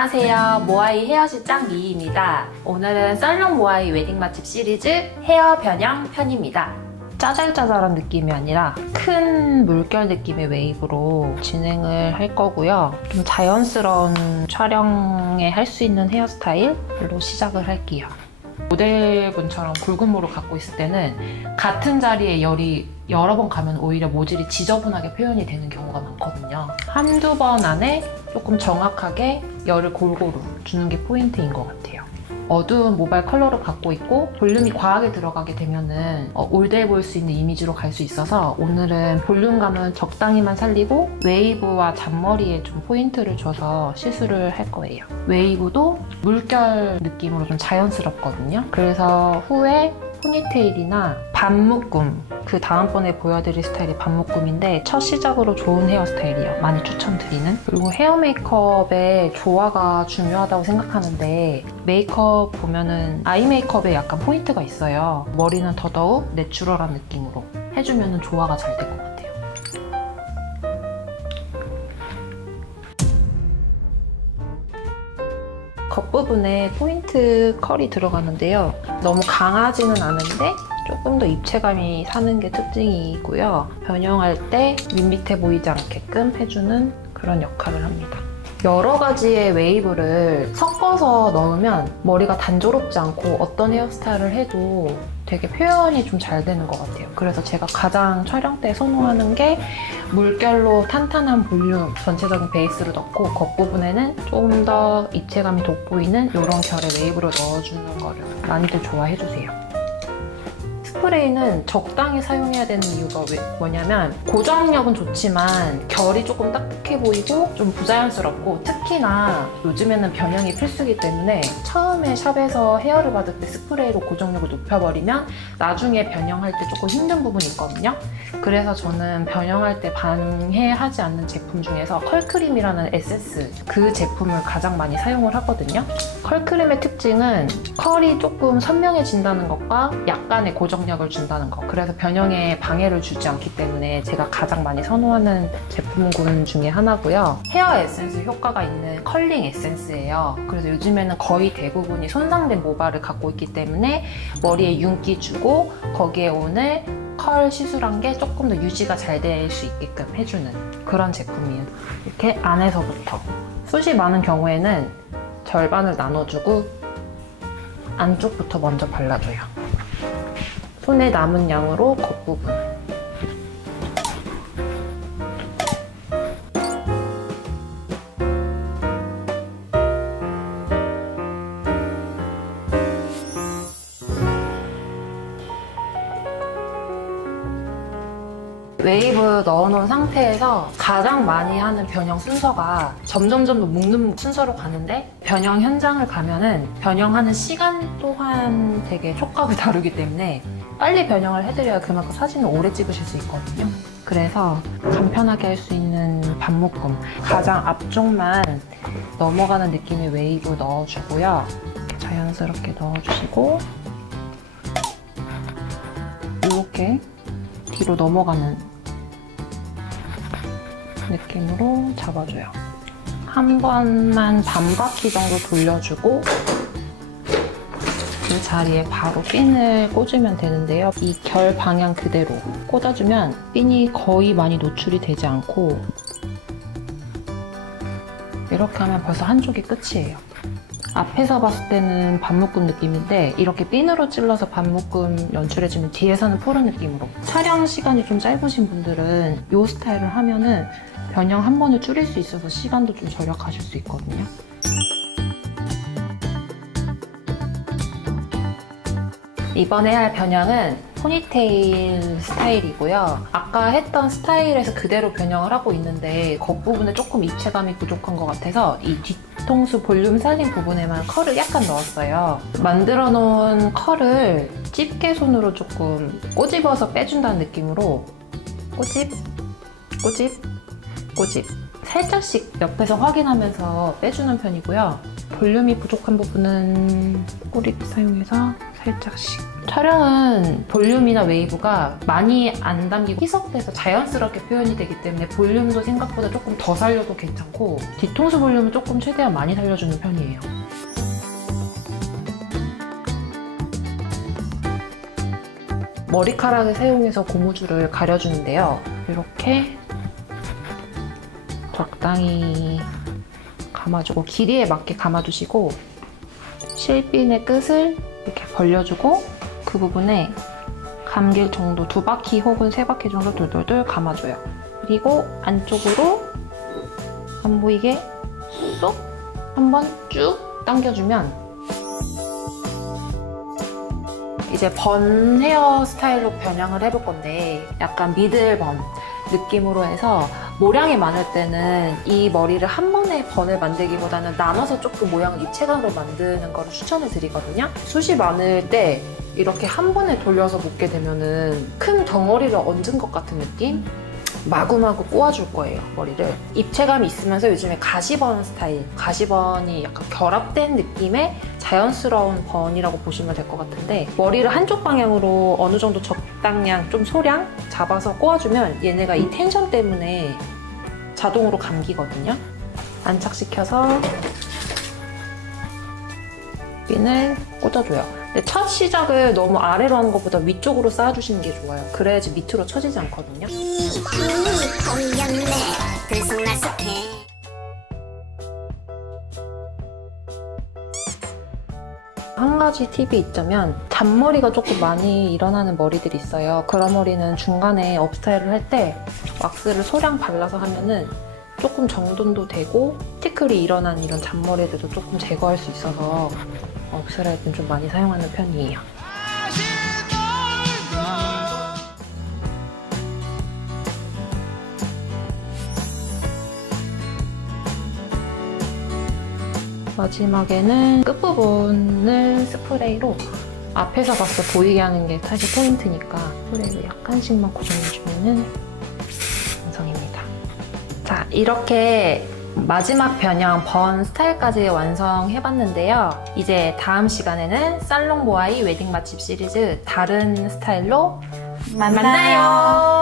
안녕하세요. 모아이 헤어실장 미희입니다. 오늘은 썰롱 모아이 웨딩 맛집 시리즈 헤어 변형 편입니다. 짜잘짜잘한 느낌이 아니라 큰 물결 느낌의 웨이브로 진행을 할 거고요. 좀 자연스러운 촬영에 할 수 있는 헤어스타일로 시작을 할게요. 모델분처럼 굵은 모를 갖고 있을 때는 같은 자리에 열이 여러 번 가면 오히려 모질이 지저분하게 표현이 되는 경우가 많거든요. 한두 번 안에 조금 정확하게 열을 골고루 주는 게 포인트인 것 같아요. 어두운 모발 컬러를 갖고 있고 볼륨이 과하게 들어가게 되면은 올드해 보일 수 있는 이미지로 갈 수 있어서 오늘은 볼륨감은 적당히만 살리고 웨이브와 잔머리에 좀 포인트를 줘서 시술을 할 거예요. 웨이브도 물결 느낌으로 좀 자연스럽거든요. 그래서 후에 포니테일이나 반묶음, 그 다음번에 보여드릴 스타일이 반묶음인데 첫 시작으로 좋은 헤어스타일이에요. 많이 추천드리는. 그리고 헤어 메이크업의 조화가 중요하다고 생각하는데 메이크업 보면은 아이 메이크업에 약간 포인트가 있어요. 머리는 더더욱 내추럴한 느낌으로 해주면 조화가 잘 될 것 같아요. 겉부분에 포인트 컬이 들어가는데요. 너무 강하지는 않은데 조금 더 입체감이 사는 게 특징이고요. 변형할 때 밋밋해 보이지 않게끔 해주는 그런 역할을 합니다. 여러 가지의 웨이브를 섞어서 넣으면 머리가 단조롭지 않고 어떤 헤어스타일을 해도 되게 표현이 좀 잘 되는 것 같아요. 그래서 제가 가장 촬영 때 선호하는 게 물결로 탄탄한 볼륨, 전체적인 베이스를 넣고 겉부분에는 조금 더 입체감이 돋보이는 이런 결의 웨이브를 넣어주는 거를 많이들 좋아해주세요. 스프레이는 적당히 사용해야 되는 이유가 뭐냐면 고정력은 좋지만 결이 조금 딱딱해 보이고 좀 부자연스럽고 특히나 요즘에는 변형이 필수이기 때문에 처음에 샵에서 헤어를 받을 때 스프레이로 고정력을 높여버리면 나중에 변형할 때 조금 힘든 부분이 있거든요. 그래서 저는 변형할 때 방해하지 않는 제품 중에서 컬크림이라는 에센스, 그 제품을 가장 많이 사용을 하거든요. 컬크림의 특징은 컬이 조금 선명해진다는 것과 약간의 고정력을 준다는 거. 그래서 변형에 방해를 주지 않기 때문에 제가 가장 많이 선호하는 제품군 중에 하나고요. 헤어 에센스 효과가 있는 컬링 에센스예요. 그래서 요즘에는 거의 대부분이 손상된 모발을 갖고 있기 때문에 머리에 윤기 주고 거기에 오늘 컬 시술한 게 조금 더 유지가 잘 될 수 있게끔 해주는 그런 제품이에요. 이렇게 안에서부터 숱이 많은 경우에는 절반을 나눠주고 안쪽부터 먼저 발라줘요. 손에 남은 양으로 겉부분. 웨이브 넣어놓은 상태에서 가장 많이 하는 변형 순서가 점점 묶는 순서로 가는데 변형 현장을 가면은 변형하는 시간 또한 되게 촉각이 다르기 때문에 빨리 변형을 해드려야 그만큼 사진을 오래 찍으실 수 있거든요. 그래서 간편하게 할 수 있는 반묶음, 가장 앞쪽만 넘어가는 느낌의 웨이브 넣어주고요. 이렇게 자연스럽게 넣어주시고 이렇게 뒤로 넘어가는 느낌으로 잡아줘요. 한 번만 반 바퀴 정도 돌려주고 그 자리에 바로 핀을 꽂으면 되는데요. 이 결 방향 그대로 꽂아주면 핀이 거의 많이 노출이 되지 않고 이렇게 하면 벌써 한쪽이 끝이에요. 앞에서 봤을 때는 반묶음 느낌인데 이렇게 핀으로 찔러서 반묶음 연출해주면 뒤에서는 푸른 느낌으로. 촬영 시간이 좀 짧으신 분들은 이 스타일을 하면은 변형 한 번을 줄일 수 있어서 시간도 좀 절약하실 수 있거든요. 이번에 할 변형은 포니테일 스타일이고요. 아까 했던 스타일에서 그대로 변형을 하고 있는데 겉부분에 조금 입체감이 부족한 것 같아서 이 뒤통수 볼륨 살린 부분에만 컬을 약간 넣었어요. 만들어 놓은 컬을 집게손으로 조금 꼬집어서 빼준다는 느낌으로 꼬집, 꼬집, 꼬집 살짝씩 옆에서 확인하면서 빼주는 편이고요. 볼륨이 부족한 부분은 꼬리 사용해서 살짝씩 촬영은 볼륨이나 웨이브가 많이 안 담기고 희석돼서 자연스럽게 표현이 되기 때문에 볼륨도 생각보다 조금 더 살려도 괜찮고 뒤통수 볼륨은 조금 최대한 많이 살려주는 편이에요. 머리카락을 사용해서 고무줄을 가려주는데요. 이렇게 적당히 감아주고 길이에 맞게 감아주시고 실핀의 끝을 이렇게 벌려주고 그 부분에 감길 정도 2바퀴 혹은 3바퀴 정도 돌돌돌 감아줘요. 그리고 안쪽으로 안 보이게 쏙 한번 쭉 당겨주면 이제 번 헤어 스타일로 변형을 해볼 건데 약간 미들번 느낌으로 해서 모량이 많을 때는 이 머리를 한 번에 번을 만들기보다는 나눠서 조금 모양을 입체감으로 만드는 거를 추천을 드리거든요. 숱이 많을 때 이렇게 한 번에 돌려서 묶게 되면은 큰 덩어리를 얹은 것 같은 느낌? 마구마구 꼬아줄 거예요, 머리를. 입체감이 있으면서 요즘에 가시번 스타일, 가시번이 약간 결합된 느낌의 자연스러운 번이라고 보시면 될 것 같은데 머리를 한쪽 방향으로 어느 정도 적당량, 좀 소량 잡아서 꼬아주면 얘네가 이 텐션 때문에 자동으로 감기거든요. 안착시켜서 핀을 꽂아줘요. 근데 첫 시작을 너무 아래로 하는 것보다 위쪽으로 쌓아주시는 게 좋아요. 그래야지 밑으로 처지지 않거든요. 한 가지 팁이 있자면 잔머리가 조금 많이 일어나는 머리들이 있어요. 그런 머리는 중간에 업스타일을 할 때 왁스를 소량 발라서 하면은 조금 정돈도 되고 티클이 일어난 이런 잔머리들도 조금 제거할 수 있어서 업스라이드는 좀 많이 사용하는 편이에요. 마지막에는 끝부분을 스프레이로 앞에서 봤을 때 보이게 하는 게 사실 포인트니까 스프레이를 약간씩만 고정해주면 완성입니다. 자, 이렇게 마지막 변형 번 스타일까지 완성해봤는데요. 이제 다음 시간에는 살롱 모아이 웨딩 맛집 시리즈 다른 스타일로 만나요.